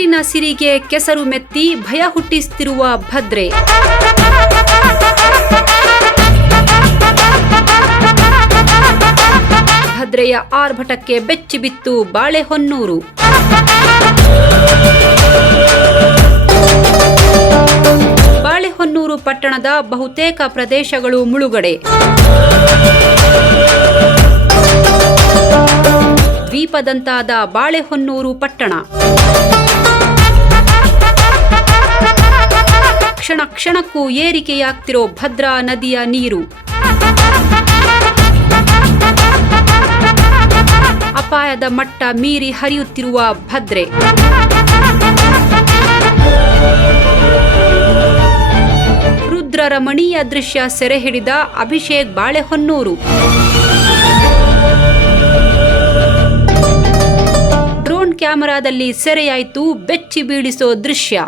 ನೀರಿನ ಸಿರಿಗೆ ಕೆಸರು ಮೆತ್ತಿ ಭಯ ಹುಟ್ಟಿಸುತ್ತಿರುವ ಭದ್ರೆ. ಭದ್ರೆಯ ಆರ್ಭಟಕ್ಕೆ ಬೆಚ್ಚಿ ಬಿತ್ತು ಬಾಳೆಹೊನ್ನೂರು. ಬಾಳೆಹೊನ್ನೂರು ಪಟ್ಟಣದ ಬಹುತೇಕ ಪ್ರದೇಶಗಳು ಮುಳುಗಡೆ. ದ್ವೀಪದಂತಾದ ಬಾಳೆಹೊನ್ನೂರು ಪಟ್ಟಣ. ಕ್ಷಣ ಕ್ಷಣಕ್ಕೂ ಏರಿಕೆಯಾಗ್ತಿರೋ ಭದ್ರಾ ನದಿಯ ನೀರು. ಅಪಾಯದ ಮಟ್ಟ ಮೀರಿ ಹರಿಯುತ್ತಿರುವ ಭದ್ರೆ. ರುದ್ರರಮಣೀಯ ದೃಶ್ಯ ಸೆರೆ ಹಿಡಿದ ಅಭಿಷೇಕ್ ಬಾಳೆಹೊನ್ನೂರು. ಡ್ರೋನ್ ಕ್ಯಾಮೆರಾದಲ್ಲಿ ಸೆರೆಯಾಯಿತು ಬೆಚ್ಚಿ ಬೀಳಿಸೋ ದೃಶ್ಯ.